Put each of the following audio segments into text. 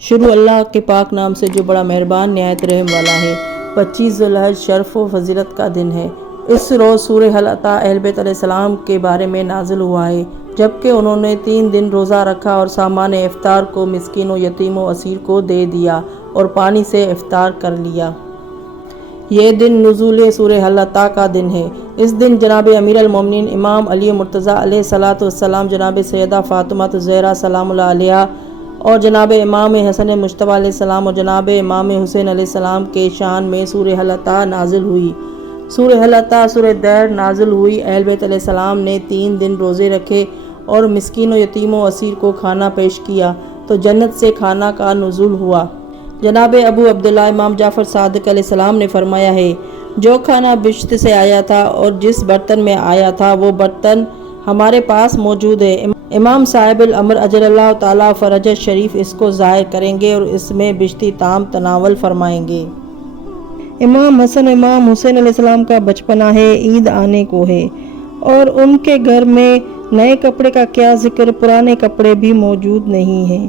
شروع اللہ کے پاک نام سے جو بڑا مہربان نہایت رحم والا ہے۔ 25 ذوالحج شرف و فضیلت کا دن ہے۔ اس روز سورہ حل اتی اہل بیت علیہ السلام کے بارے میں نازل ہوا ہے، جبکہ انہوں نے 3 دن روزہ رکھا اور سامان افطار کو مسکین و یتیم و اسیر کو دے دیا اور پانی سے افطار کر لیا۔ یہ دن نزول سورہ حل اتی کا دن ہے۔ اس دن جناب امیر المومنین امام علی مرتضیٰ علیہ الصلوۃ والسلام، جناب سیدہ فاطمہ الزہرا سلام اللہ علیہا اور جناب امام حسن مجتبیٰ علیہ السلام اور جناب امام حسین علیہ السلام کے شان میں سورہ حل اتی نازل ہوئی۔ سورہ حل اتی سورہ دیر نازل ہوئی۔ اہل بیت علیہ السلام نے 3 دن روزے رکھے اور مسکین و یتیم و اسیر کو کھانا پیش کیا تو جنت سے کھانا کا نزول ہوا۔ جناب ابو عبداللہ امام جعفر صادق علیہ السلام نے فرمایا ہے، جو کھانا بہشت سے آیا تھا اور جس برتن میں آیا تھا وہ برتن ہمارے پاس موجود ہے۔ امام صاحب الامر اجل اللہ تعالیٰ فرج شریف اس کو ظاہر کریں گے اور اس میں بہشتی طعام تناول فرمائیں گے۔ امام حسن امام حسین علیہ السلام کا بچپنا ہے، عید آنے کو ہے اور ان کے گھر میں نئے کپڑے کا کیا ذکر، پرانے کپڑے بھی موجود نہیں ہیں۔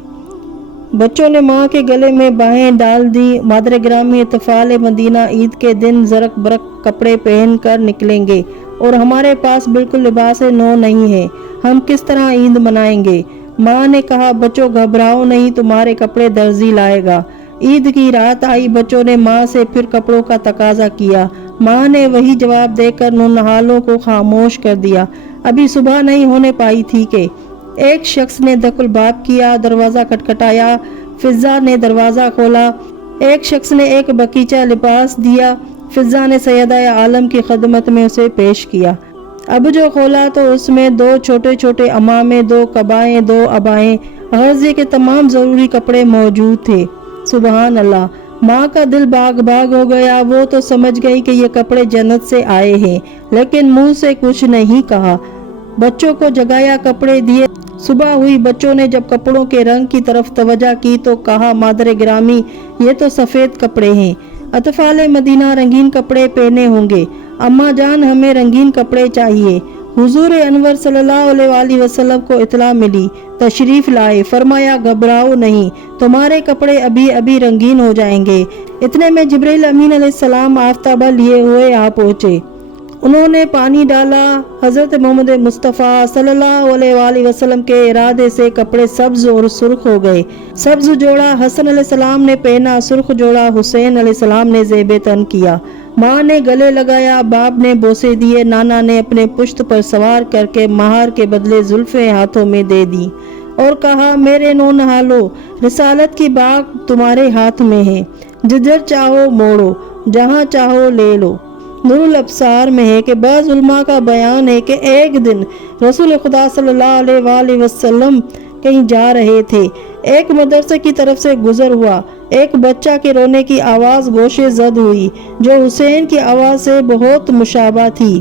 بچوں نے ماں کے گلے میں باہیں ڈال دی۔ مادر گرامی اطفال مدینہ عید کے دن زرق برق کپڑے پہن کر نکلیں گے اور ہمارے پاس بالکل لباس نو نہیں ہے، ہم کس طرح عید منائیں گے؟ ماں نے کہا، بچوں گھبراؤ نہیں، تمہارے کپڑے درزی لائے گا۔ عید کی رات آئی، بچوں نے ماں سے پھر کپڑوں کا تقاضا کیا۔ ماں نے وہی جواب دے کر نونہالوں کو خاموش کر دیا۔ ابھی صبح نہیں ہونے پائی تھی کہ ایک شخص نے دخل باب کیا، دروازہ کھٹکھٹایا، فضہ نے دروازہ کھولا۔ ایک شخص نے ایک بکیچہ لباس دیا، فضہ نے سیدہ عالم کی خدمت میں اسے پیش کیا۔ اب جو کھولا تو اس میں 2 چھوٹے چھوٹے عمامے، 2 قبائیں، 2 عبائیں، غرض یہ کہ تمام ضروری کپڑے موجود تھے۔ سبحان اللہ! ماں کا دل باغ باغ ہو گیا۔ وہ تو سمجھ گئی کہ یہ کپڑے جنت سے آئے ہیں، لیکن منہ سے کچھ نہیں کہا۔ بچوں کو جگایا، کپڑے دیے۔ صبح ہوئی، بچوں نے جب کپڑوں کے رنگ کی طرف توجہ کی تو کہا، مادر گرامی یہ تو سفید کپڑے ہیں، اطفال مدینہ رنگین کپڑے پہنے ہوں گے۔ اماں جان ہمیں رنگین کپڑے چاہیے۔ حضور انور صلی اللہ علیہ وآلہ وسلم کو اطلاع ملی، تشریف لائے، فرمایا گھبراؤ نہیں، تمہارے کپڑے ابھی ابھی رنگین ہو جائیں گے۔ اتنے میں جبرائیل امین علیہ السلام آفتابہ لیے ہوئے آ پہنچے۔ انہوں نے پانی ڈالا۔ حضرت محمد مصطفیٰ صلی اللہ علیہ وآلہ وسلم کے ارادے سے کپڑے سبز اور سرخ ہو گئے۔ سبز جوڑا حسن علیہ السلام نے پہنا، سرخ جوڑا حسین علیہ السلام نے زیب تن کیا۔ ماں نے گلے لگایا، باپ نے بوسے دیے، نانا نے اپنے پشت پر سوار کر کے مہار کے بدلے زلفیں ہاتھوں میں دے دی اور کہا، میرے نونہالو، رسالت کی باغ تمہارے ہاتھ میں ہے، جدھر چاہو موڑو، جہاں چاہو لے لو۔ نور الابصار میں ہے کہ بعض علماء کا بیان ہے کہ ایک دن رسول خدا صلی اللہ علیہ وآلہ وسلم کہیں جا رہے تھے، ایک مدرسے کی طرف سے گزر ہوا، ایک بچہ کے رونے کی آواز گوشے زد ہوئی جو حسین کی آواز سے بہت مشابہ تھی۔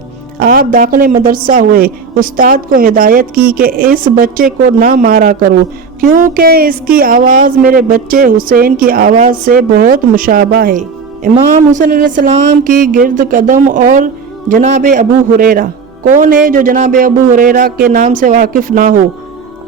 آپ داخل مدرسہ ہوئے، استاد کو ہدایت کی کہ اس بچے کو نہ مارا کرو کیونکہ اس کی آواز میرے بچے حسین کی آواز سے بہت مشابہ ہے۔ امام حسین علیہ السلام کی گرد قدم اور جناب ابو ہریرہ۔ کون ہے جو جناب ابو ہریرہ کے نام سے واقف نہ ہو؟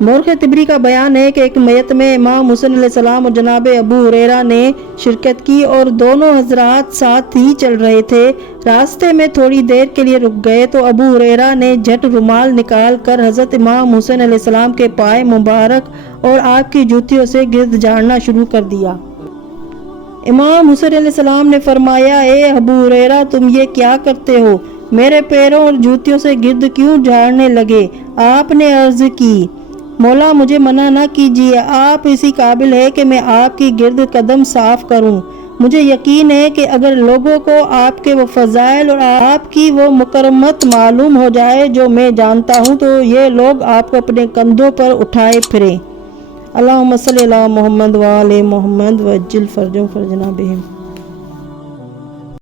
مورخ طبری کا بیان ہے کہ ایک میت میں امام حسین علیہ السلام اور جناب ابو ہریرہ نے شرکت کی اور دونوں حضرات ساتھ ہی چل رہے تھے۔ راستے میں تھوڑی دیر کے لیے رک گئے تو ابو ہریرہ نے جھٹ رومال نکال کر حضرت امام حسین علیہ السلام کے پائے مبارک اور آپ کی جوتیوں سے گرد جھاڑنا شروع کر دیا۔ امام حسین علیہ السلام نے فرمایا، اے ابو ہریرہ، تم یہ کیا کرتے ہو؟ میرے پیروں اور جوتیوں سے گرد کیوں جھاڑنے لگے؟ آپ نے عرض کی، مولا مجھے منع نہ کیجیے، آپ اسی قابل ہے کہ میں آپ کی گرد قدم صاف کروں۔ مجھے یقین ہے کہ اگر لوگوں کو آپ کے وہ فضائل اور آپ کی وہ مکرمت معلوم ہو جائے جو میں جانتا ہوں تو یہ لوگ آپ کو اپنے کندھوں پر اٹھائے پھریں۔ اللہم صلی علی محمد وآل محمد وعجل فرجہم فرجنا بہم۔